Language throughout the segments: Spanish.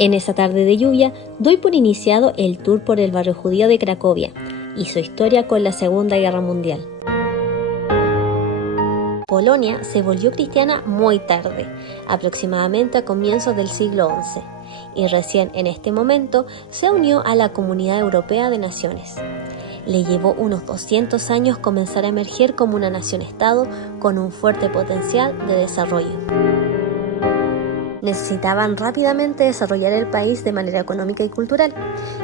En esa tarde de lluvia, doy por iniciado el tour por el barrio judío de Cracovia y su historia con la Segunda Guerra Mundial. Polonia se volvió cristiana muy tarde, aproximadamente a comienzos del siglo XI, y recién en este momento se unió a la Comunidad Europea de Naciones. Le llevó unos 200 años comenzar a emerger como una nación-estado con un fuerte potencial de desarrollo. Necesitaban rápidamente desarrollar el país de manera económica y cultural,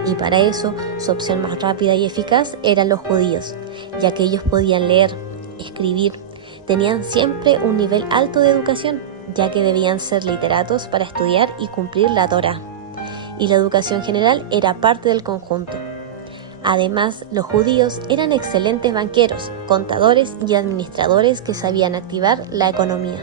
y para eso su opción más rápida y eficaz eran los judíos, ya que ellos podían leer, escribir, tenían siempre un nivel alto de educación, ya que debían ser literatos para estudiar y cumplir la Torá, y la educación general era parte del conjunto. Además, los judíos eran excelentes banqueros, contadores y administradores que sabían activar la economía.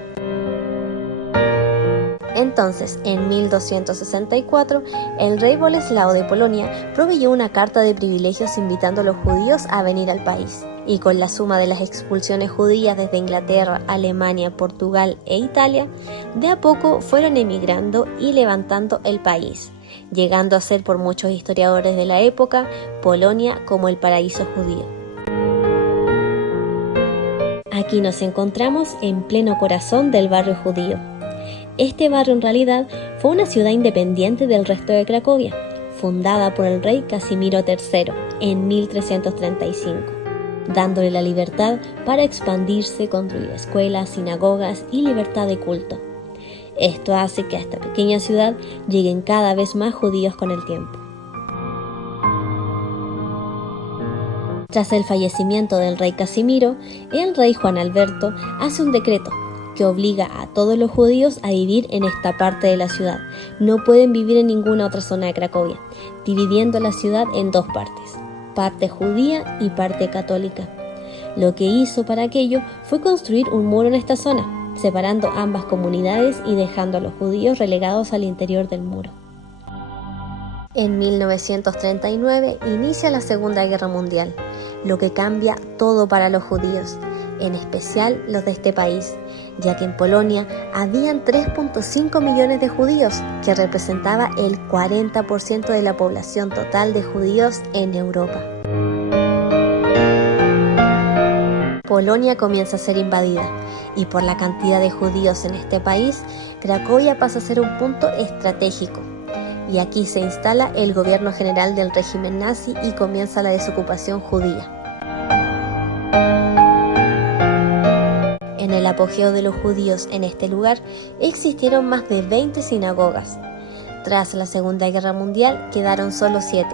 Entonces, en 1264, el rey Boleslao de Polonia proveyó una carta de privilegios invitando a los judíos a venir al país. Y con la suma de las expulsiones judías desde Inglaterra, Alemania, Portugal e Italia, de a poco fueron emigrando y levantando el país, llegando a ser por muchos historiadores de la época Polonia como el paraíso judío. Aquí nos encontramos en pleno corazón del barrio judío. Este barrio en realidad fue una ciudad independiente del resto de Cracovia, fundada por el rey Casimiro III en 1335, dándole la libertad para expandirse, construir escuelas, sinagogas y libertad de culto. Esto hace que a esta pequeña ciudad lleguen cada vez más judíos con el tiempo. Tras el fallecimiento del rey Casimiro, el rey Juan Alberto hace un decreto que obliga a todos los judíos a vivir en esta parte de la ciudad. No pueden vivir en ninguna otra zona de Cracovia, dividiendo la ciudad en dos partes, parte judía y parte católica. Lo que hizo para aquello fue construir un muro en esta zona, separando ambas comunidades y dejando a los judíos relegados al interior del muro. En 1939 inicia la Segunda Guerra Mundial, lo que cambia todo para los judíos, en especial los de este país, ya que en Polonia habían 3.5 millones de judíos, que representaba el 40% de la población total de judíos en Europa. Polonia comienza a ser invadida, y por la cantidad de judíos en este país, Cracovia pasa a ser un punto estratégico, y aquí se instala el gobierno general del régimen nazi y comienza la desocupación judía. En el apogeo de los judíos en este lugar existieron más de 20 sinagogas. Tras la Segunda Guerra Mundial quedaron solo 7,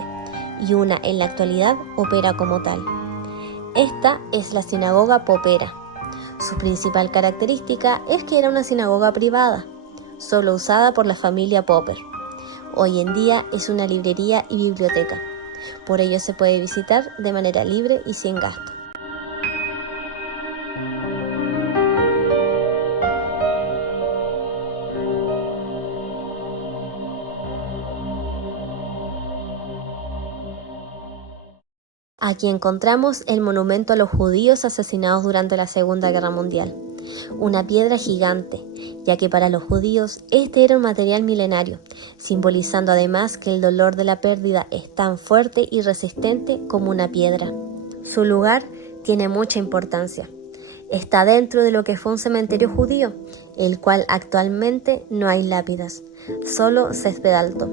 y una en la actualidad opera como tal. Esta es la sinagoga Popera. Su principal característica es que era una sinagoga privada, solo usada por la familia Popper. Hoy en día es una librería y biblioteca, por ello se puede visitar de manera libre y sin gasto. Aquí encontramos el monumento a los judíos asesinados durante la Segunda Guerra Mundial. Una piedra gigante, ya que para los judíos este era un material milenario, simbolizando además que el dolor de la pérdida es tan fuerte y resistente como una piedra. Su lugar tiene mucha importancia. Está dentro de lo que fue un cementerio judío, el cual actualmente no hay lápidas, solo césped alto.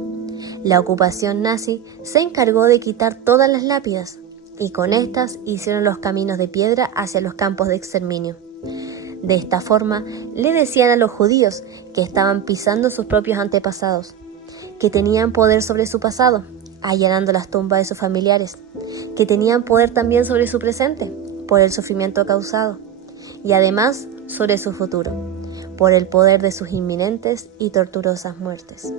La ocupación nazi se encargó de quitar todas las lápidas, y con estas hicieron los caminos de piedra hacia los campos de exterminio. De esta forma, le decían a los judíos que estaban pisando sus propios antepasados, que tenían poder sobre su pasado, allanando las tumbas de sus familiares, que tenían poder también sobre su presente, por el sufrimiento causado, y además sobre su futuro, por el poder de sus inminentes y torturosas muertes.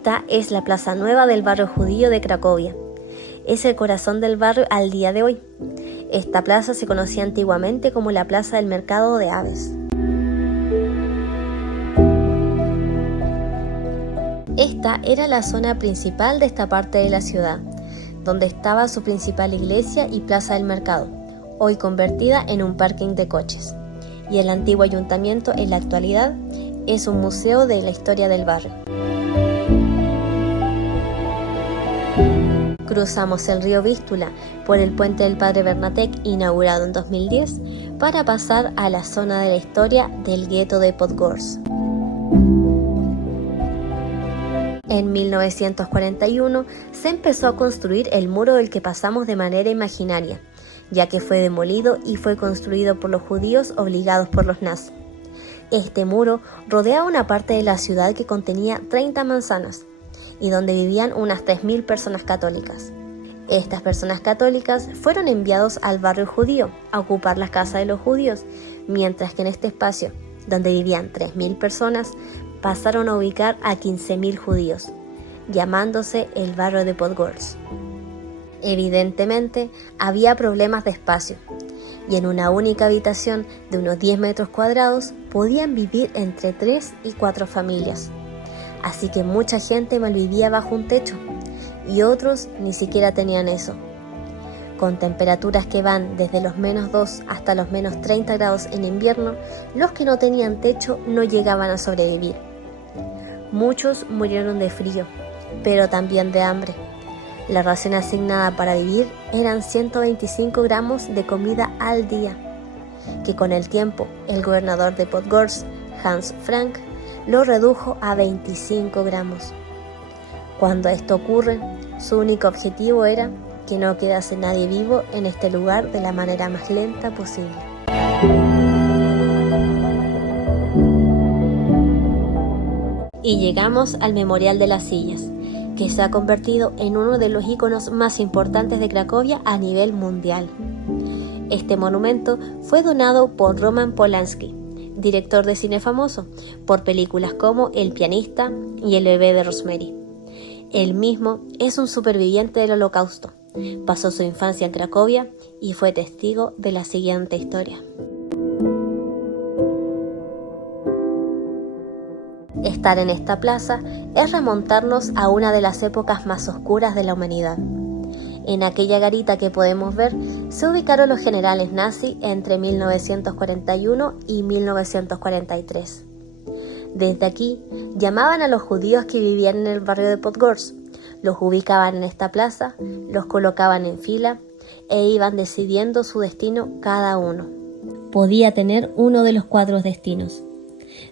Esta es la Plaza Nueva del barrio judío de Cracovia. Es el corazón del barrio al día de hoy. Esta plaza se conocía antiguamente como la Plaza del Mercado de Aves. Esta Esta era la zona principal de esta parte de la ciudad, donde estaba su principal iglesia y plaza del mercado, hoy convertida en un parking de coches. Y el antiguo ayuntamiento en la actualidad es un museo de la historia del barrio. Cruzamos el río Vístula por el puente del Padre Bernatec, inaugurado en 2010, para pasar a la zona de la historia del gueto de Podgorsk. En 1941 se empezó a construir el muro del que pasamos de manera imaginaria, ya que fue demolido y fue construido por los judíos obligados por los nazis. Este muro rodeaba una parte de la ciudad que contenía 30 manzanas y donde vivían unas 3.000 personas católicas. Estas personas católicas fueron enviados al barrio judío a ocupar las casas de los judíos, mientras que en este espacio, donde vivían 3.000 personas, pasaron a ubicar a 15.000 judíos, llamándose el barrio de Podgorsk. Evidentemente, había problemas de espacio, y en una única habitación de unos 10 metros cuadrados podían vivir entre 3 y 4 familias. Así que mucha gente malvivía bajo un techo, y otros ni siquiera tenían eso. Con temperaturas que van desde los -2 hasta los -30 grados en invierno, los que no tenían techo no llegaban a sobrevivir. Muchos murieron de frío, pero también de hambre. La ración asignada para vivir eran 125 gramos de comida al día, que con el tiempo el gobernador de Podgorsk, Hans Frank, lo redujo a 25 gramos. Cuando esto ocurre, su único objetivo era que no quedase nadie vivo en este lugar de la manera más lenta posible. Y llegamos al Memorial de las Sillas, que se ha convertido en uno de los íconos más importantes de Cracovia a nivel mundial. Este monumento fue donado por Roman Polanski, director de cine famoso, por películas como El pianista y El bebé de Rosemary. Él mismo es un superviviente del Holocausto, pasó su infancia en Cracovia y fue testigo de la siguiente historia. Estar en esta plaza es remontarnos a una de las épocas más oscuras de la humanidad. En aquella garita que podemos ver se ubicaron los generales nazis entre 1941 y 1943. Desde aquí llamaban a los judíos que vivían en el barrio de Podgorsk, los ubicaban en esta plaza, los colocaban en fila e iban decidiendo su destino cada uno. Podía tener uno de los 4 destinos.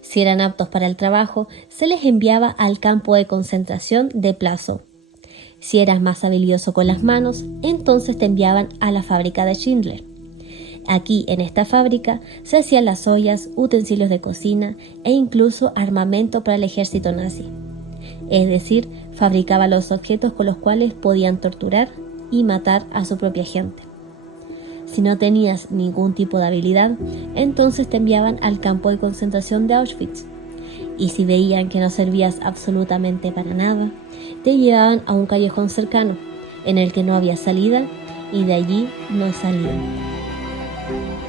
Si eran aptos para el trabajo, se les enviaba al campo de concentración de Plaszow. Si eras más habilidoso con las manos, entonces te enviaban a la fábrica de Schindler. Aquí, en esta fábrica, se hacían las ollas, utensilios de cocina e incluso armamento para el ejército nazi. Es decir, fabricaba los objetos con los cuales podían torturar y matar a su propia gente. Si no tenías ningún tipo de habilidad, entonces te enviaban al campo de concentración de Auschwitz. Y si veían que no servías absolutamente para nada, te llevaban a un callejón cercano, en el que no había salida y de allí no salían.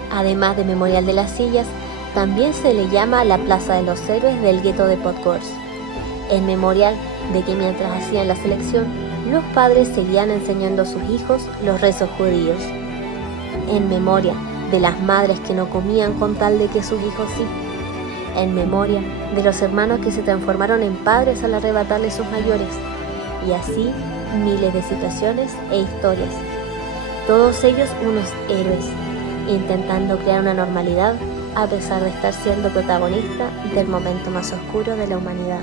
Además de Memorial de las Sillas, también se le llama la Plaza de los Héroes del gueto de Podgorsk, en memorial de que mientras hacían la selección, los padres seguían enseñando a sus hijos los rezos judíos. En memoria de las madres que no comían con tal de que sus hijos sí. En memoria de los hermanos que se transformaron en padres al arrebatarles sus mayores. Y así miles de situaciones e historias. Todos ellos unos héroes, intentando crear una normalidad a pesar de estar siendo protagonista del momento más oscuro de la humanidad.